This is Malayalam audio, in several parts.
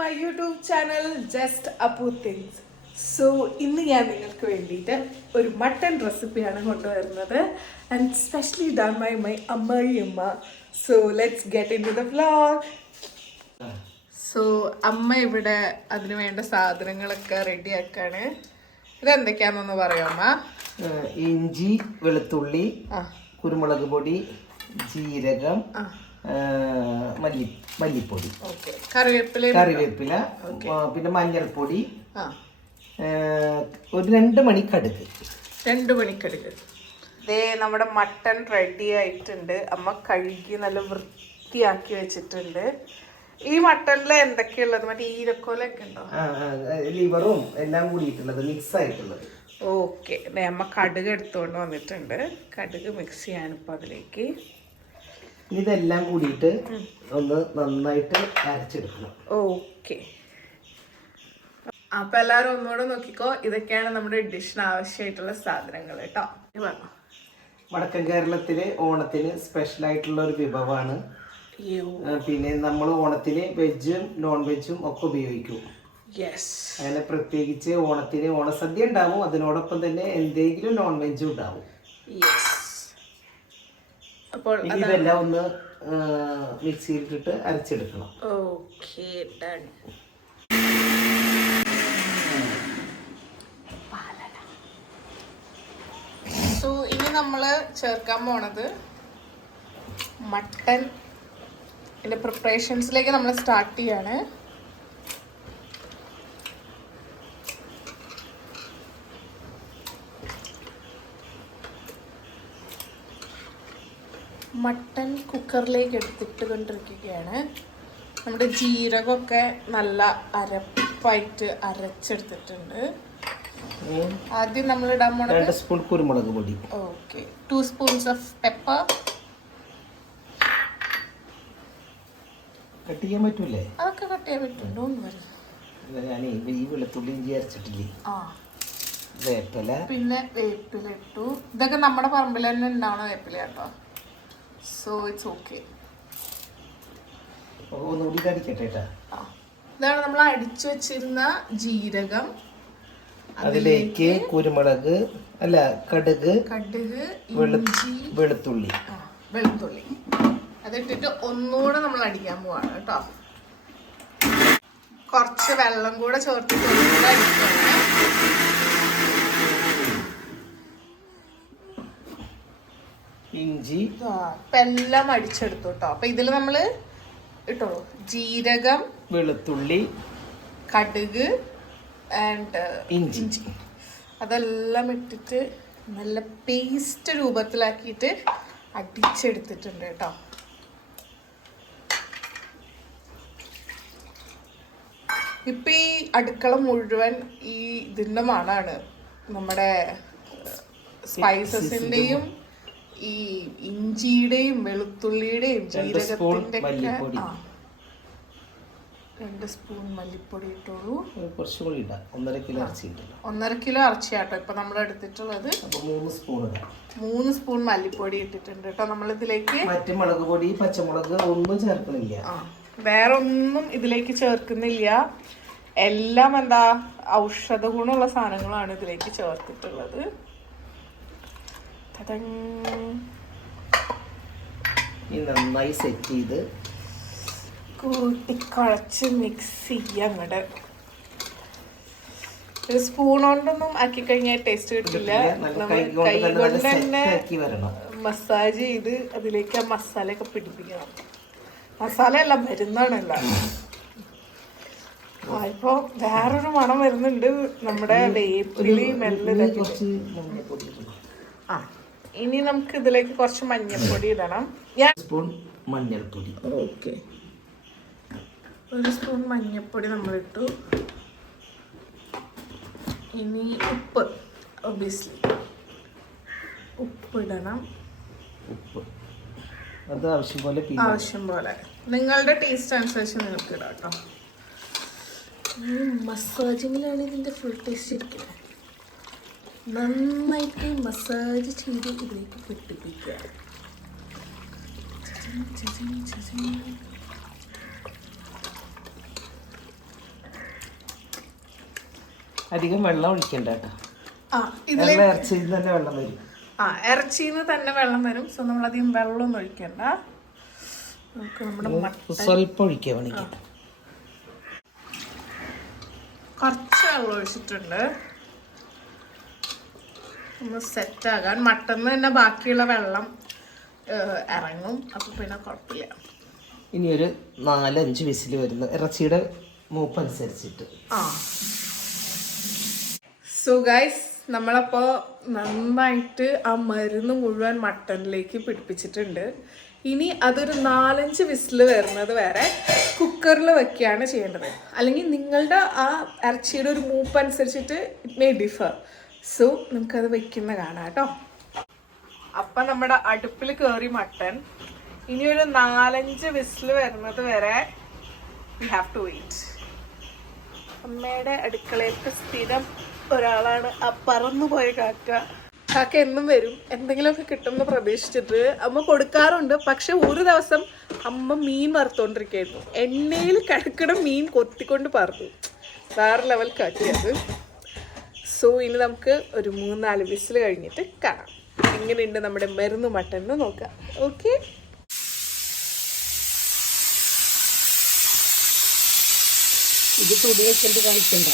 My YouTube channel just Appu things. So ഇന്ന് ഞാൻ നിങ്ങൾക്ക് വേണ്ടിയിട്ട് ഒരു മട്ടൺ റെസിപ്പിയാണ് കൊണ്ടുവരുന്നത് and specially done by my amma. So let's get into the vlog. So അമ്മ ഇവിടെ അതിന് വേണ്ട സാധനങ്ങളൊക്കെ റെഡിയാക്കാണ്. ഇതെന്തൊക്കെയാണെന്നൊന്ന് പറയാം അമ്മ. ഇഞ്ചി, വെളുത്തുള്ളി, കുരുമുളക് പൊടി, ജീരകം, മല്ലിപ്പൊടി, കറിവേപ്പില, പിന്നെ മഞ്ഞൾപ്പൊടി, ഒരു 2 മണി കടുക്. ദേ നമ്മുടെ മട്ടൺ റെഡി ആയിട്ടുണ്ട്. അമ്മ കഴുകി നല്ല വൃത്തിയാക്കി വെച്ചിട്ടുണ്ട്. ഈ മട്ടണിൽ എന്തൊക്കെയുള്ളത്? മറ്റേ ഈരക്കോലൊക്കെ ഉണ്ടോ? ലിവറും എല്ലാം കൂടിയിട്ടുള്ളത്, മിക്സ് ആയിട്ടുള്ളത്. ഓക്കെ, അമ്മ കടുക് എടുത്തുകൊണ്ട് വന്നിട്ടുണ്ട്. കടുക് മിക്സ് ചെയ്യാനിപ്പോൾ അതിലേക്ക് ഇതെല്ലാം കൂടിയിട്ട് ഒന്ന് നന്നായിട്ട് അരച്ചെടുക്കണം. ഓക്കെ, അപ്പൊ എല്ലാരും ഒന്നുകൂടെ നോക്കിക്കോ. ഇതൊക്കെയാണ് നമ്മുടെ ഡിഷിന് ആവശ്യമായിട്ടുള്ള സാധനങ്ങൾ കേട്ടോ. വടക്കൻ കേരളത്തിലെ ഓണത്തിന് സ്പെഷ്യൽ ആയിട്ടുള്ള ഒരു വിഭവമാണ്. പിന്നെ നമ്മൾ ഓണത്തിന് വെജും നോൺ വെജും ഒക്കെ ഉപയോഗിക്കും. അങ്ങനെ പ്രത്യേകിച്ച് ഓണത്തിന് ഓണസദ്യ ഉണ്ടാവും, അതിനോടൊപ്പം തന്നെ എന്തെങ്കിലും നോൺ വെജും ഉണ്ടാവും. അപ്പോൾ ഇതെല്ലാം ഒന്ന് മിക്സിയിലിട്ടിട്ട് അരച്ചെടുക്കണം. Okay, done. സോ ഇനി നമ്മൾ ചേർക്കാൻ പോണത് മട്ടൺ. ഇതിന്റെ പ്രിപ്പറേഷൻസിലേക്ക് നമ്മൾ സ്റ്റാർട്ട് ചെയ്യാണ്. മട്ടൺ കുക്കറിലേക്ക് എടുത്തിട്ട് കൊണ്ടിരിക്കുകയാണ്. നമ്മുടെ ജീരകമൊക്കെ നല്ല അരപ്പായിട്ട് അരച്ചെടുത്തിട്ടുണ്ട്. ആദ്യം നമ്മൾ ഇടാൻ പോണത് 2 സ്പൂൺ കുരുമുളക് പൊടി. Okay, 2 spoons of pepper. Cut ചെയ്യാൻ പറ്റൂലേ? അതൊക്കെ കട്ട് ചെയ്യാൻ പറ്റും. ഞാൻ ഈ വെളുത്തുള്ളി ഇഞ്ചി അരച്ചിട്ടില്ലേ, വേപ്പില, പിന്നെ വേപ്പില ഇട്ടു. ഇതൊക്കെ നമ്മുടെ പറമ്പിൽ തന്നെ ഉണ്ടാവണ വേപ്പില കേട്ടോ. So it's okay. ഒന്നുകൂടി അടിക്കട്ടെ. ഇതാണ് നമ്മൾ അടിച്ചു വെച്ചിരുന്ന ജീരകം. അതിലേക്ക് കുരുമുളക് അല്ല കടുക്, വെളുത്തുള്ളി അതിട്ടിട്ട് ഒന്നുകൂടെ നമ്മൾ അടിക്കാൻ പോവാണ് കേട്ടോ. കുറച്ച് വെള്ളം കൂടെ ചേർത്തിട്ട് ഒന്നുകൂടെ അടിക്കുകയാണ്. ഇഞ്ചി ഇപ്പം എല്ലാം അടിച്ചെടുത്തു കേട്ടോ. അപ്പൊ ഇതിൽ നമ്മള് ഇട്ടോളൂ ജീരകം, വെളുത്തുള്ളി, കടുക് ആൻഡ് ഇഞ്ചി. അതെല്ലാം ഇട്ടിട്ട് നല്ല പേസ്റ്റ് രൂപത്തിലാക്കിയിട്ട് അടിച്ചെടുത്തിട്ടുണ്ട് കേട്ടോ. ഇപ്പൊ ഈ അടുക്കള മുഴുവൻ ഈ ഇതിന്റെ മണാണ്. നമ്മുടെ സ്പൈസസിന്റെയും ഈ ഇഞ്ചിയുടെയും വെളുത്തുള്ളിയുടെയും ജീരകത്തിന്റെ 2 സ്പൂൺ മല്ലിപ്പൊടി ഇട്ടോളൂ. 1.5 കിലോ ഇറച്ചിയാട്ടോ ഇപ്പൊ നമ്മൾ എടുത്തിട്ടുള്ളത്. 3 സ്പൂൺ മല്ലിപ്പൊടി ഇട്ടിട്ടുണ്ട് കേട്ടോ. നമ്മളിതിലേക്ക് മറ്റു മുളക് പൊടി, പച്ചമുളക് ഒന്നും ചേർക്കണില്ല, വേറെ ഒന്നും ഇതിലേക്ക് ചേർക്കുന്നില്ല. എല്ലാം എന്താ ഔഷധ ഗുണമുള്ള സാധനങ്ങളാണ് ഇതിലേക്ക് ചേർത്തിട്ടുള്ളത്. നന്നായി സെറ്റ് ചെയ്ത് കൂട്ടിക്കുഴച്ച് മിക്സ് ചെയ്യാം. അങ്ങോട്ട് ഒരു സ്പൂൺ കൊണ്ടൊന്നും ആക്കി കഴിഞ്ഞാൽ ടേസ്റ്റ് കിട്ടില്ല. നമ്മൾ കൈ കൊണ്ട് തന്നെ മസാജ് ചെയ്ത് അതിലേക്ക് ആ മസാലയൊക്കെ പിടിപ്പിക്കണം. മസാല അല്ല, മരുന്നാണല്ലോ. ഇപ്പൊ വേറൊരു മണം വരുന്നുണ്ട്. നമ്മുടെ വേപ്പിലി മെല്ലെ. ഇനി നമുക്ക് ഇതിലേക്ക് കുറച്ച് മഞ്ഞൾപ്പൊടി ഇടണം. 1 സ്പൂൺ മഞ്ഞൾപ്പൊടി. ഓക്കെ, 1 സ്പൂൺ മഞ്ഞൾപ്പൊടി നമ്മളിട്ടു. ഇനി ഉപ്പ്, ഒബിയസ്ലി ഉപ്പ് ഇടണം. അത് ആവശ്യം പോലെ നിങ്ങളുടെ ടേസ്റ്റ് അനുസരിച്ച് നിങ്ങൾക്ക് ഇടാം കേട്ടോ. മസാജിങ്ങിലാണ് ഇതിൻ്റെ ഫുൾ ടേസ്റ്റ് ഇരിക്കുന്നത്. നന്നായിട്ട് മസാജ് ചെയ്ത് ഇതിലേക്ക് പിടിപ്പിക്കുക. അധികം വെള്ളം ഒഴിക്കണ്ട കേട്ടോ. ആ ഇതിലെ ഇറച്ചിയിൽ തന്നെ വെള്ളം വരും. ഇറച്ചിന്ന് തന്നെ വെള്ളം വരും. സോ നമ്മളധികം വെള്ളമൊന്നും ഒഴിക്കണ്ട. നമുക്ക് നമ്മുടെ സ്വല്പം ഒഴിക്കുക വേണമെങ്കിൽ. കുറച്ച് വെള്ളം ഒഴിച്ചിട്ടുണ്ട് ഒന്ന് സെറ്റാകാൻ. മട്ടന്ന് തന്നെ ബാക്കിയുള്ള വെള്ളം ഇറങ്ങും. അപ്പം പിന്നെ കുഴപ്പമില്ല. ഇനി ഒരു 4-5 വിസിൽ വരുന്നു, ഇറച്ചിയുടെ മൂപ്പനുസരിച്ചിട്ട്. സോ ഗൈസ്, നമ്മളപ്പോൾ നന്നായിട്ട് ആ മരുന്ന് മുഴുവൻ മട്ടനിലേക്ക് പിടിപ്പിച്ചിട്ടുണ്ട്. ഇനി അതൊരു 4-5 വിസിൽ വരുന്നത് വരെ കുക്കറിൽ വെക്കുകയാണ് ചെയ്യേണ്ടത്. അല്ലെങ്കിൽ നിങ്ങളുടെ ആ ഇറച്ചിയുടെ ഒരു മൂപ്പ് അനുസരിച്ചിട്ട് ഇറ്റ് മേ ഡിഫർ. സോ നമുക്കത് വെക്കുന്ന കാണാം കേട്ടോ. അപ്പം നമ്മുടെ അടുപ്പിൽ കയറി മട്ടൻ. ഇനി ഒരു 4-5 വിസിൽ വരുന്നത് വരെ വി ഹാവ് ടു വെയിറ്റ്. അമ്മയുടെ അടുക്കളയിലേക്ക് സ്ഥിരം ഒരാളാണ് ആ പറന്നു പോയ കാക്ക. കാക്ക എന്നും വരും, എന്തെങ്കിലുമൊക്കെ കിട്ടുമെന്ന് പ്രതീക്ഷിച്ചിട്ട് അമ്മ കൊടുക്കാറുണ്ട്. പക്ഷെ ഒരു ദിവസം അമ്മ മീൻ വറുത്തോണ്ടിരിക്കുകയായിരുന്നു. എണ്ണയിൽ കിടക്കണ മീൻ കൊത്തിക്കൊണ്ട് പറഞ്ഞു. വേറെ ലെവൽ കാക്കിയത്. സോ ഇനി നമുക്ക് ഒരു 3-4 വിസിൽ കഴിഞ്ഞിട്ട് കാണാം എങ്ങനെയുണ്ട് നമ്മുടെ മരുന്ന് മട്ടൻ എന്ന് നോക്കാം. ഓക്കെ, ഇത് തുണി വെച്ചിട്ട് കാണിക്കണ്ട.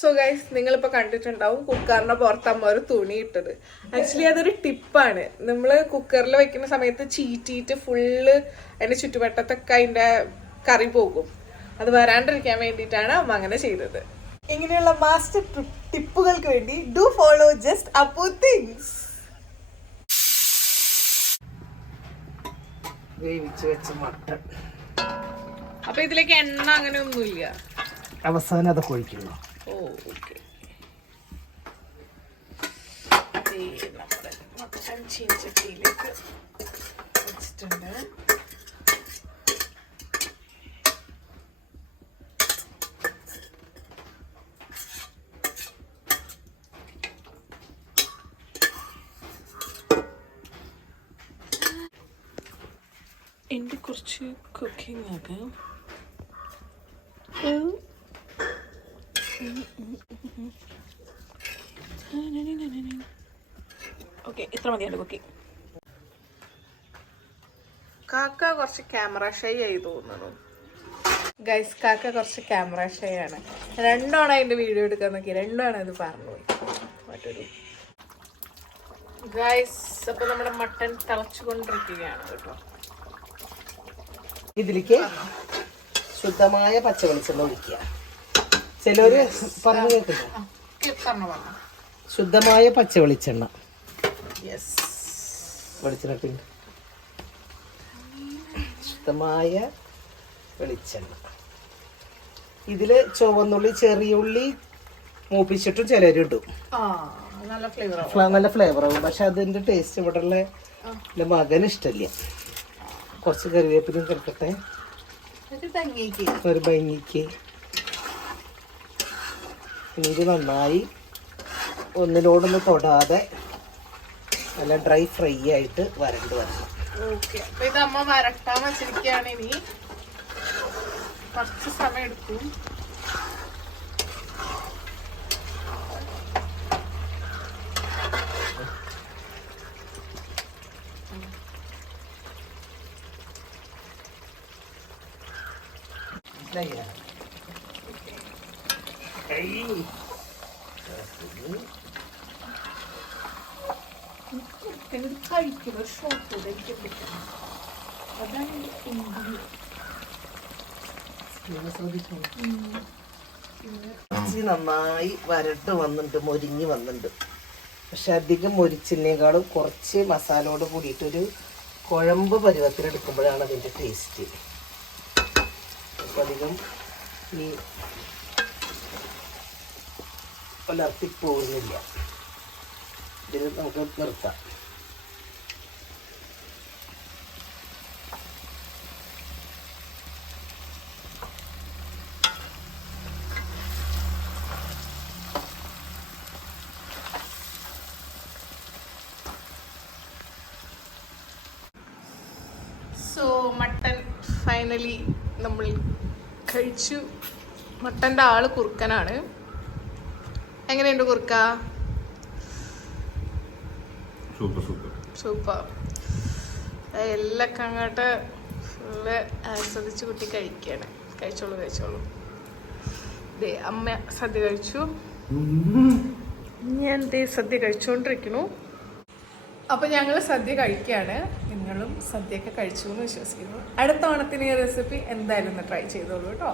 സോ ഗൈസ്, നിങ്ങളിപ്പോൾ കണ്ടിട്ടുണ്ടാവും കുക്കറിന്റെ പുറത്ത് അമ്മ ഒരു തുണി ഇട്ടത്. ആക്ച്വലി അതൊരു ടിപ്പാണ്. നമ്മൾ കുക്കറിൽ വെക്കുന്ന സമയത്ത് ചീറ്റിയിട്ട് ഫുള്ള് അതിന്റെ ചുറ്റുവട്ടത്തൊക്കെ അതിന്റെ കറി പോകും. അത് വരാണ്ടിരിക്കാൻ വേണ്ടിയിട്ടാണ് അമ്മ അങ്ങനെ ചെയ്തത്. ഇങ്ങനെയുള്ള മാസ്റ്റർ ടിപ്പുകൾക്ക് വേണ്ടി do follow just Appu things. വേവിച്ച് വെച്ച മട്ടൻ. അപ്പൊ ഇതിലേക്ക് എണ്ണ അങ്ങനെ ഒന്നുമില്ല, അവസാനം അതൊക്കെ ഒഴിക്കുന്നു. ഓ ഓക്കെ. നമ്മുടെ മട്ടൻ ചീനച്ചട്ടിയിലേക്ക് വെച്ചിട്ടുണ്ട്. എൻ്റെ കുറച്ച് കുക്കിംഗ് ആകാം. ഓക്കെ, ഇത്ര മതിയാണ് കുക്കിംഗ്. കാക്ക കുറച്ച് ക്യാമറ ഷൈ ആയി തോന്നുന്നു. ഗൈസ്, കാക്ക കുറച്ച് ക്യാമറ ഷൈ ആണ്. രണ്ടാണ് അതിൻ്റെ വീഡിയോ എടുക്കാൻ നോക്കി, രണ്ടാണ് അത് പറഞ്ഞു മറ്റൊരു. ഗൈസ്, അപ്പൊ നമ്മുടെ മട്ടൻ തിളച്ചുകൊണ്ടിരിക്കുകയാണ് കേട്ടോ. ഇതിലേക്ക് ശുദ്ധമായ പച്ച വെളിച്ചെണ്ണ ഒഴിക്കുക. ചിലര് പറഞ്ഞു കേൾക്കുന്നു, ശുദ്ധമായ പച്ച വെളിച്ചെണ്ണ. വെളിച്ചെണ്ണ ശുദ്ധമായ വെളിച്ചെണ്ണ. ഇതില് ചുവന്നുള്ളി, ചെറിയ ഉള്ളി മൂപ്പിച്ചിട്ടും ചിലരിടും. നല്ല ഫ്ലേവർ ആവും. പക്ഷെ അതിന്റെ ടേസ്റ്റ് ഇവിടെ ഉള്ള എൻ്റെ മകന് ഇഷ്ടമില്ല. കുറച്ച് കറിവേപ്പിലും കിടക്കട്ടെ ഒരു ഭംഗിക്ക്. ഇനി ഇത് നന്നായി ഒന്നിനോടൊന്ന് തൊടാതെ നല്ല ഡ്രൈ ഫ്രൈ ആയിട്ട് വരണ്ട് വരണം. ഓക്കെ, അപ്പൊ ഇത് അമ്മ വരട്ടാൻ വെച്ചിരിക്കുകയാണ്. ഇനി കുറച്ച് സമയം എടുക്കും. നന്നായി വരട്ട് വന്നിട്ടുണ്ട്, മൊരിഞ്ഞ് വന്നിട്ടുണ്ട്. പക്ഷെ അധികം മൊരിച്ചിനേക്കാളും കുറച്ച് മസാലയോട് കൂടിയിട്ടൊരു കുഴമ്പ് പരുവത്തിലെടുക്കുമ്പോഴാണ് അതിൻ്റെ ടേസ്റ്റ്. അപ്പം അധികം ഈ പുലർത്തിപ്പോകുന്നില്ല. ഇതിൽ നമുക്ക് നിർത്താം. സോ മട്ടൻ ഫൈനലി നമ്മൾ കഴിച്ചു. മട്ടൻ്റെ ആള് കുറുക്കനാണ്. എങ്ങനെയുണ്ട് കുറുക്ക? Super super super. എല്ലൊക്കെ അങ്ങോട്ട് ഫുള്ള് ആസ്വദിച്ച് കുട്ടി കഴിക്കുകയാണ്. കഴിച്ചോളൂ. ദേ അമ്മ സദ്യ കഴിച്ചു, ഞാൻ ദേ സദ്യ കഴിച്ചുകൊണ്ടിരിക്കുന്നു. അപ്പോൾ ഞങ്ങൾ സദ്യ കഴിക്കുകയാണ്. നിങ്ങളും സദ്യയൊക്കെ കഴിച്ചു എന്ന് വിശ്വസിക്കുന്നു. അടുത്ത ഓണത്തിന് ഈ റെസിപ്പി എന്തായാലും ഒന്ന് ട്രൈ ചെയ്തോളൂ കേട്ടോ.